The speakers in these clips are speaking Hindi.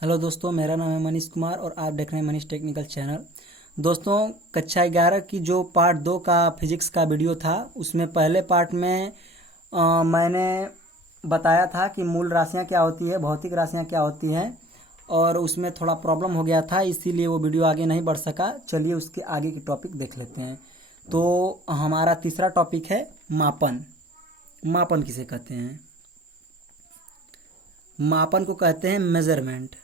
हेलो दोस्तों, मेरा नाम है मनीष कुमार और आप देख रहे हैं मनीष टेक्निकल चैनल। दोस्तों, कक्षा 11 की जो पार्ट 2 का फिजिक्स का वीडियो था, उसमें पहले पार्ट में मैंने बताया था कि मूल राशियां क्या होती है, भौतिक राशियां क्या होती हैं, और उसमें थोड़ा प्रॉब्लम हो गया था, इसीलिए वो वीडियो आगे नहीं बढ़ सका। चलिए उसके आगे की टॉपिक देख लेते हैं। तो हमारा तीसरा टॉपिक है मापन। मापन किसे कहते हैं? मापन को कहते हैं मेजरमेंट।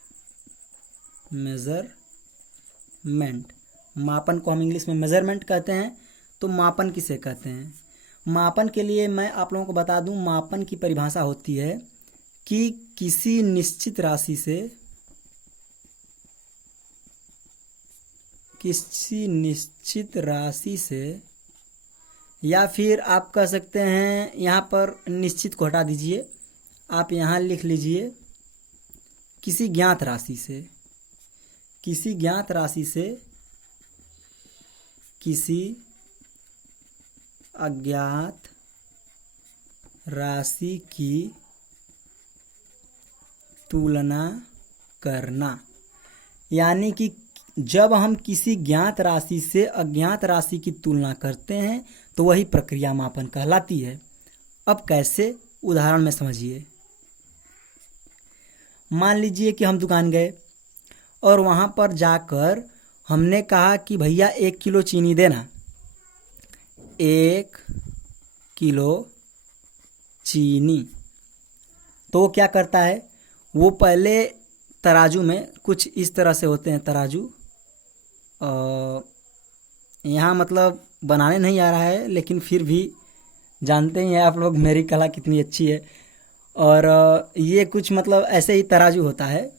मेजरमेंट, मापन को हम इंग्लिश में मेजरमेंट कहते हैं। तो मापन किसे कहते हैं? मापन के लिए मैं आप लोगों को बता दूं, मापन की परिभाषा होती है कि किसी निश्चित राशि से या फिर आप कह सकते हैं, यहाँ पर निश्चित को हटा दीजिए, आप यहाँ लिख लीजिए किसी ज्ञात राशि से किसी अज्ञात राशि की तुलना करना। यानी कि जब हम किसी ज्ञात राशि से अज्ञात राशि की तुलना करते हैं तो वही प्रक्रिया मापन कहलाती है। अब कैसे? उदाहरण में समझिए। मान लीजिए कि हम दुकान गए और वहाँ पर जाकर हमने कहा कि भैया 1 किलो चीनी देना। 1 किलो चीनी। तो वो क्या करता है, वो पहले तराजू में, कुछ इस तरह से होते हैं तराजू, यहाँ मतलब बनाने नहीं आ रहा है, लेकिन फिर भी जानते ही हैं आप लोग मेरी कला कितनी अच्छी है। और ये कुछ मतलब ऐसे ही तराजू होता है।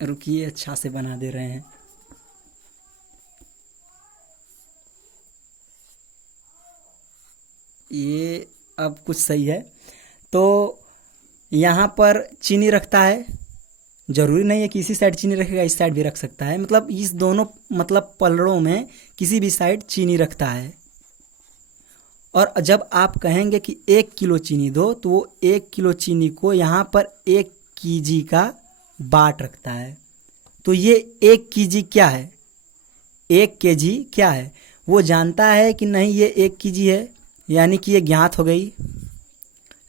रुकिए, अच्छा से बना दे रहे हैं। ये अब कुछ सही है। तो यहाँ पर चीनी रखता है, जरूरी नहीं है कि इसी साइड चीनी रखेगा, इस साइड भी रख सकता है, मतलब इस दोनों मतलब पलड़ों में किसी भी साइड चीनी रखता है। और जब आप कहेंगे कि 1 किलो चीनी दो, तो वो 1 किलो चीनी को यहाँ पर 1 केजी का बाट रखता है। तो ये 1 केजी क्या है? 1 केजी क्या है? वो जानता है कि नहीं ये 1 केजी है, यानी कि ये ज्ञात हो गई।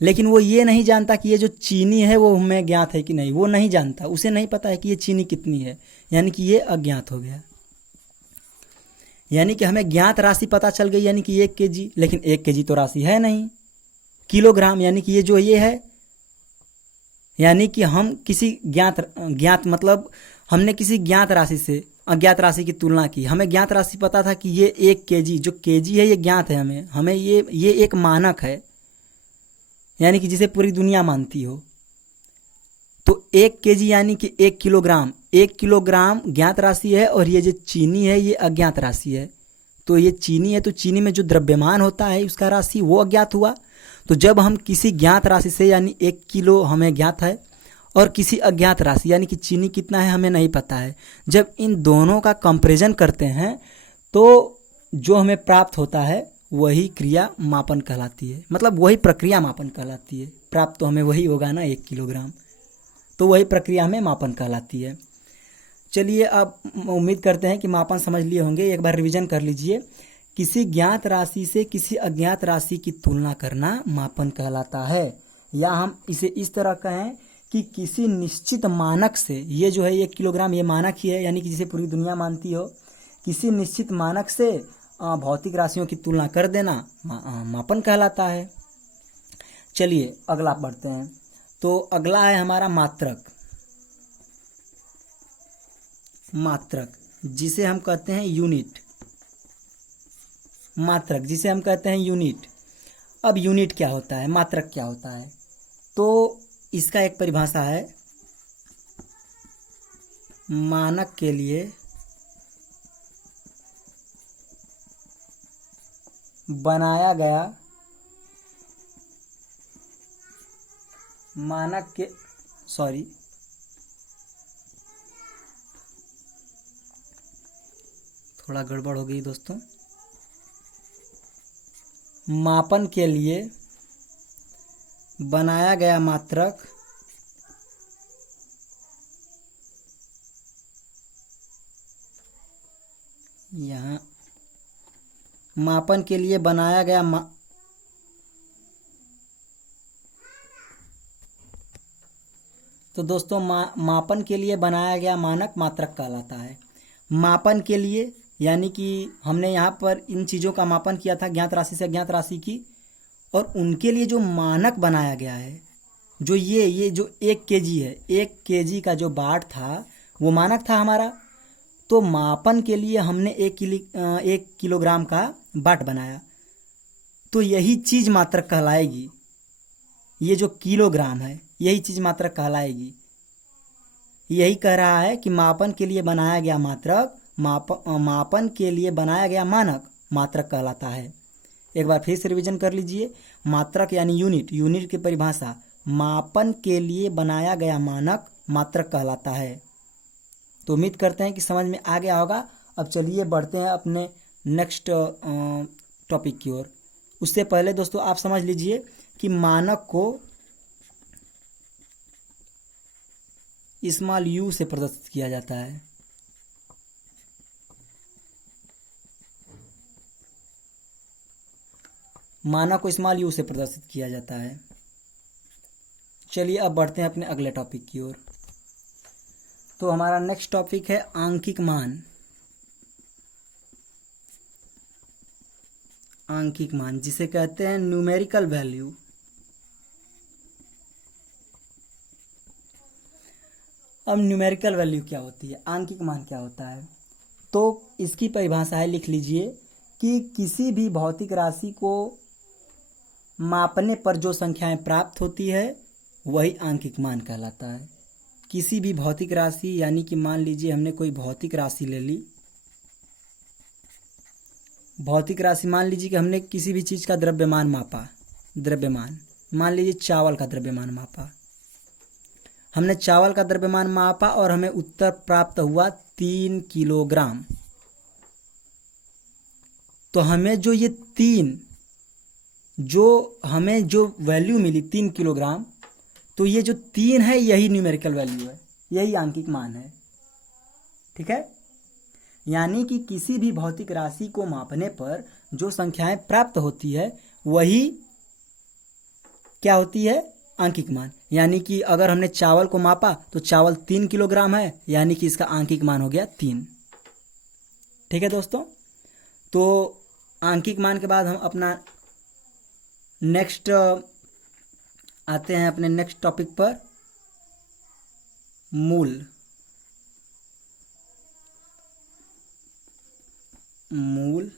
लेकिन वो ये नहीं जानता कि ये जो चीनी है वो हमें ज्ञात है कि नहीं, वो नहीं जानता, उसे नहीं पता है कि ये चीनी कितनी है, यानी कि ये अज्ञात हो गया। यानी कि हमें ज्ञात राशि पता चल गई, यानी कि 1 केजी, लेकिन 1 केजी तो राशि है नहीं। किलोग्राम, यानी कि ये जो ये है, यानी कि हम किसी ज्ञात मतलब हमने किसी ज्ञात राशि से अज्ञात राशि की तुलना की। हमें ज्ञात राशि पता था कि ये 1 केजी, जो केजी है ये ज्ञात है, हमें ये एक मानक है, यानी कि जिसे पूरी दुनिया मानती हो। तो 1 केजी यानी कि 1 किलोग्राम। 1 किलोग्राम ज्ञात राशि है और ये जो चीनी है ये अज्ञात राशि है। तो ये चीनी है, तो चीनी में जो द्रव्यमान होता है उसका राशि वो अज्ञात हुआ। तो जब हम किसी ज्ञात राशि से, यानी 1 किलो हमें ज्ञात है और किसी अज्ञात राशि यानी कि चीनी कितना है हमें नहीं पता है, जब इन दोनों का कंपैरिजन करते हैं तो जो हमें प्राप्त होता है वही क्रिया मापन कहलाती है, मतलब वही प्रक्रिया मापन कहलाती है। प्राप्त तो हमें वही होगा ना, 1 किलोग्राम, तो वही प्रक्रिया हमें मापन कहलाती है। चलिए, अब उम्मीद करते हैं कि मापन समझ लिए होंगे। एक बार रिवीजन कर लीजिए। किसी ज्ञात राशि से किसी अज्ञात राशि की तुलना करना मापन कहलाता है। या हम इसे इस तरह कहें कि किसी निश्चित मानक से, ये जो है 1 किलोग्राम ये मानक ही है, यानी कि जिसे पूरी दुनिया मानती हो, किसी निश्चित मानक से भौतिक राशियों की तुलना कर देना मापन कहलाता है। चलिए अगला पढ़ते हैं। तो अगला है हमारा मात्रक। मात्रक जिसे हम कहते हैं यूनिट। मात्रक जिसे हम कहते हैं यूनिट। अब यूनिट क्या होता है, मात्रक क्या होता है? तो इसका एक परिभाषा है, मानक के लिए बनाया गया मानक के सॉरी थोड़ा गड़बड़ हो गई दोस्तों। मापन के लिए बनाया गया मात्रक यहाँ मापन के लिए बनाया गया तो दोस्तों मापन के लिए बनाया गया मानक मात्रक कहलाता है। मापन के लिए यानी कि हमने यहाँ पर इन चीज़ों का मापन किया था ज्ञात राशि से अज्ञात राशि की, और उनके लिए जो मानक बनाया गया है, जो ये जो 1 केजी है, 1 केजी का जो बाट था वो मानक था हमारा। तो मापन के लिए हमने 1 किलोग्राम का बाट बनाया, तो यही चीज़ मात्रक कहलाएगी। ये जो किलोग्राम है यही चीज़ मात्रक कहलाएगी। यही कह रहा है कि मापन के लिए बनाया गया मात्रक मापन के लिए बनाया गया मानक मात्रक कहलाता है। एक बार फिर से रिवीजन कर लीजिए। मात्रक यानी यूनिट, यूनिट की परिभाषा मापन के लिए बनाया गया मानक मात्रक कहलाता है। तो उम्मीद करते हैं कि समझ में आ गया होगा। अब चलिए बढ़ते हैं अपने नेक्स्ट टॉपिक की ओर। उससे पहले दोस्तों आप समझ लीजिए कि मानक को स्मॉल यू से प्रदर्शित किया जाता है। मानक को स्मॉल यू से प्रदर्शित किया जाता है। चलिए अब बढ़ते हैं अपने अगले टॉपिक की ओर। तो हमारा नेक्स्ट टॉपिक है आंकिक मान। आंकिक मान जिसे कहते हैं न्यूमेरिकल वैल्यू। अब न्यूमेरिकल वैल्यू क्या होती है, आंकिक मान क्या होता है, तो इसकी परिभाषा है, लिख लीजिए कि किसी भी भौतिक राशि को मापने पर जो संख्याएं प्राप्त होती है वही आंकिक मान कहलाता है। किसी भी भौतिक राशि यानी कि मान लीजिए हमने कोई भौतिक राशि ले ली। भौतिक राशि मान लीजिए कि हमने किसी भी चीज़ का द्रव्यमान मापा। द्रव्यमान मान लीजिए चावल का द्रव्यमान मापा। हमने चावल का द्रव्यमान मापा और हमें उत्तर प्राप्त हुआ 3 किलोग्राम। तो हमें जो ये 3 हमें जो वैल्यू मिली 3 किलोग्राम, तो ये जो 3 है यही न्यूमेरिकल वैल्यू है, यही आंकिक मान है। ठीक है, यानी कि किसी भी भौतिक राशि को मापने पर जो संख्याएं प्राप्त होती है वही क्या होती है, आंकिक मान। यानी कि अगर हमने चावल को मापा तो चावल 3 किलोग्राम है, यानी कि इसका आंकिक मान हो गया 3। ठीक है दोस्तों, तो आंकिक मान के बाद हम अपना नेक्स्ट आते हैं अपने नेक्स्ट टॉपिक पर, मूल। मूल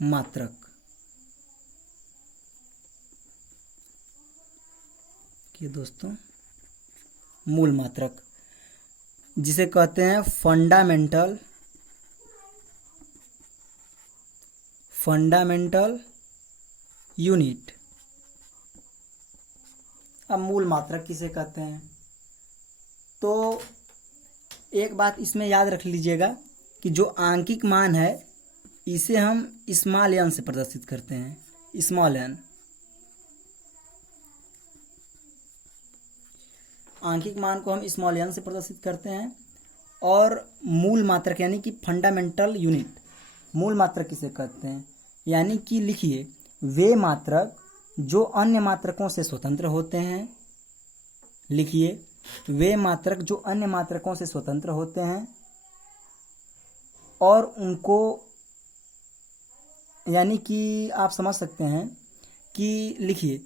मात्रक के दोस्तों, मूल मात्रक जिसे कहते हैं फंडामेंटल यूनिट। अब मूल मात्रक किसे कहते हैं, तो एक बात इसमें याद रख लीजिएगा कि जो आंकिक मान है इसे हम स्मॉल n से प्रदर्शित करते हैं। स्मॉल n आंकिक मान को हम स्मॉल n से प्रदर्शित करते हैं। और मूल मात्रक यानी कि फंडामेंटल यूनिट, मूल मात्रक किसे कहते हैं, यानी कि लिखिए वे मात्रक जो अन्य मात्रकों से स्वतंत्र होते हैं। लिखिए वे मात्रक जो अन्य मात्रकों से स्वतंत्र होते हैं और उनको, यानी कि आप समझ सकते हैं कि लिखिए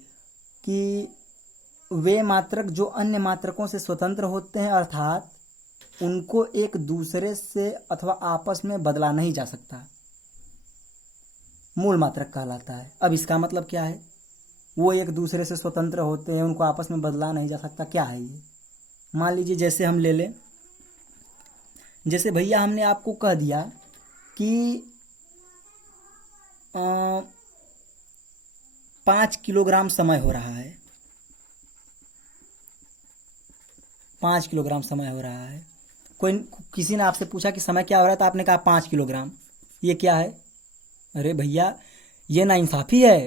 कि वे मात्रक जो अन्य मात्रकों से स्वतंत्र होते हैं, अर्थात उनको एक दूसरे से अथवा आपस में बदला नहीं जा सकता, मूल मात्रक कहलाता है। अब इसका मतलब क्या है, वो एक दूसरे से स्वतंत्र होते हैं, उनको आपस में बदला नहीं जा सकता, क्या है ये। मान लीजिए जैसे हम ले लें, जैसे भैया हमने आपको कह दिया कि 5 किलोग्राम समय हो रहा है, 5 किलोग्राम समय हो रहा है। किसी ने आपसे पूछा कि समय क्या हो रहा है, तो आपने कहा 5 किलोग्राम। ये क्या है, अरे भैया ये नाइंसाफी है।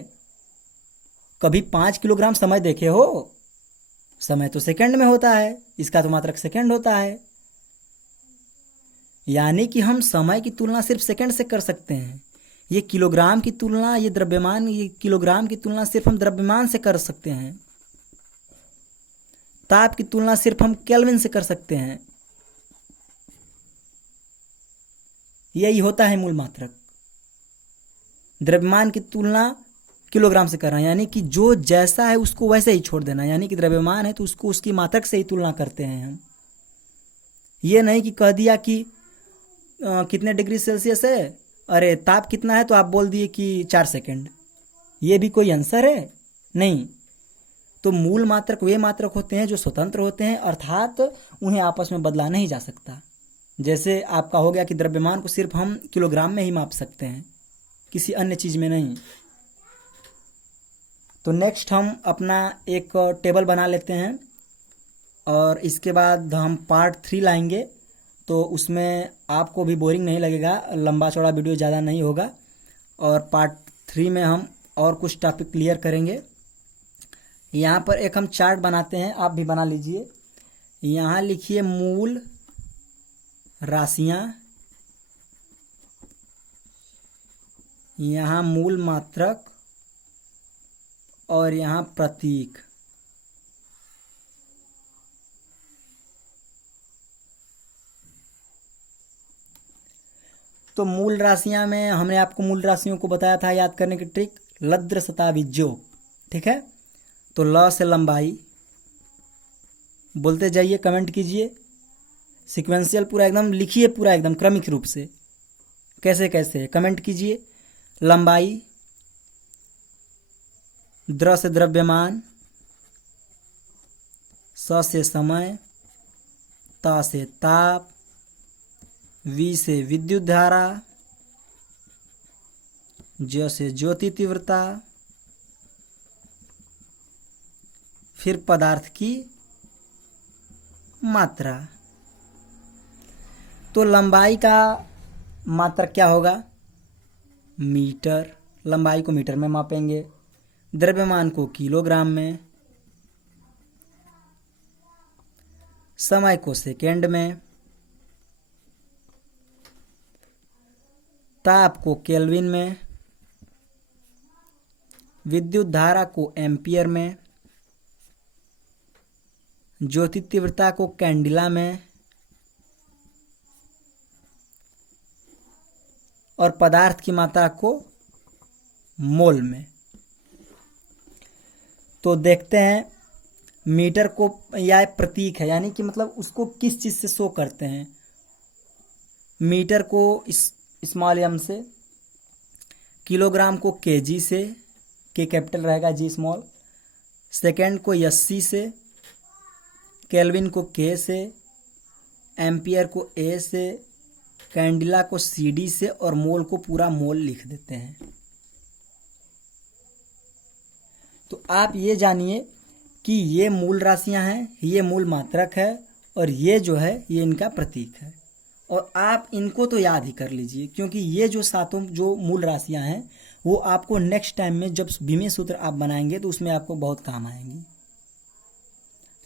कभी 5 किलोग्राम समय देखे हो? समय तो सेकंड में होता है, इसका तो मात्रक सेकंड होता है। यानी कि हम समय की तुलना सिर्फ सेकंड से कर सकते हैं। ये किलोग्राम की तुलना, ये द्रव्यमान, ये किलोग्राम की तुलना सिर्फ हम द्रव्यमान से कर सकते हैं। ताप की तुलना सिर्फ हम केल्विन से कर सकते हैं। यही होता है मूल मात्रक। द्रव्यमान की तुलना किलोग्राम से करना, यानी कि जो जैसा है उसको वैसे ही छोड़ देना। यानी कि द्रव्यमान है तो उसको उसकी मात्रक से ही तुलना करते हैं हम। ये नहीं कि कह दिया कि कितने डिग्री सेल्सियस है, अरे ताप कितना है, तो आप बोल दिए कि 4 सेकंड। ये भी कोई आंसर है? नहीं। तो मूल मात्रक वे मात्रक होते हैं जो स्वतंत्र होते हैं, अर्थात उन्हें आपस में बदला नहीं जा सकता। जैसे आपका हो गया कि द्रव्यमान को सिर्फ हम किलोग्राम में ही माप सकते हैं, किसी अन्य चीज में नहीं। तो नेक्स्ट हम अपना एक टेबल बना लेते हैं और इसके बाद हम पार्ट 3 लाएंगे। तो उसमें आपको भी बोरिंग नहीं लगेगा, लंबा चौड़ा वीडियो ज़्यादा नहीं होगा। और पार्ट 3 में हम और कुछ टॉपिक क्लियर करेंगे। यहाँ पर एक हम चार्ट बनाते हैं, आप भी बना लीजिए। यहाँ लिखिए मूल राशियाँ, यहाँ मूल मात्रक और यहाँ प्रतीक। तो मूल राशियां में हमने आपको मूल राशियों को बताया था याद करने की ट्रिक, लद्र सता विज्जोग। ठीक है, तो ल से लंबाई बोलते जाइए, कमेंट कीजिए, सीक्वेंशियल पूरा एकदम लिखिए, पूरा एकदम क्रमिक रूप से कैसे कैसे कमेंट कीजिए। लंबाई, द्र से द्रव्यमान, स से समय, त से ताप, वी से विद्युत धारा, ज से ज्योति तीव्रता, फिर पदार्थ की मात्रा। तो लंबाई का मात्रक क्या होगा? मीटर। लंबाई को मीटर में मापेंगे, द्रव्यमान को किलोग्राम में, समय को सेकेंड में, ताप को केल्विन में, विद्युत धारा को एम्पियर में, ज्योति तीव्रता को कैंडिला में और पदार्थ की मात्रा को मोल में। तो देखते हैं मीटर को, यह प्रतीक है, यानी कि मतलब उसको किस चीज से शो करते हैं। मीटर को स्मॉल एम से, किलोग्राम को केजी से, के कैपिटल रहेगा, जी स्मॉल, सेकेंड को एससी से, केल्विन को के से, एम्पियर को ए से, कैंडिला को सीडी से और मोल को पूरा मोल लिख देते हैं। तो आप ये जानिए कि ये मूल राशियां हैं, ये मूल मात्रक है और ये जो है ये इनका प्रतीक है। और आप इनको तो याद ही कर लीजिए, क्योंकि ये जो सातों जो मूल राशियां हैं वो आपको नेक्स्ट टाइम में जब विमीय सूत्र आप बनाएंगे तो उसमें आपको बहुत काम आएंगी।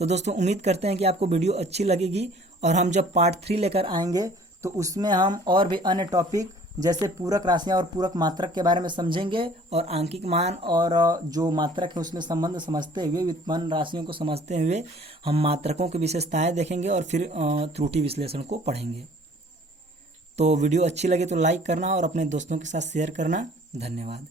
तो दोस्तों उम्मीद करते हैं कि आपको वीडियो अच्छी लगेगी और हम जब पार्ट 3 लेकर आएंगे तो उसमें हम और भी अन्य टॉपिक जैसे पूरक राशियां और पूरक मात्रक के बारे में समझेंगे और आंकिक मान और जो मात्रक है उसमें संबंध समझते हुए, व्युत्पन्न राशियों को समझते हुए हम मात्रकों की विशेषताएं देखेंगे और फिर त्रुटि विश्लेषण को पढ़ेंगे। तो वीडियो अच्छी लगे तो लाइक करना और अपने दोस्तों के साथ शेयर करना। धन्यवाद।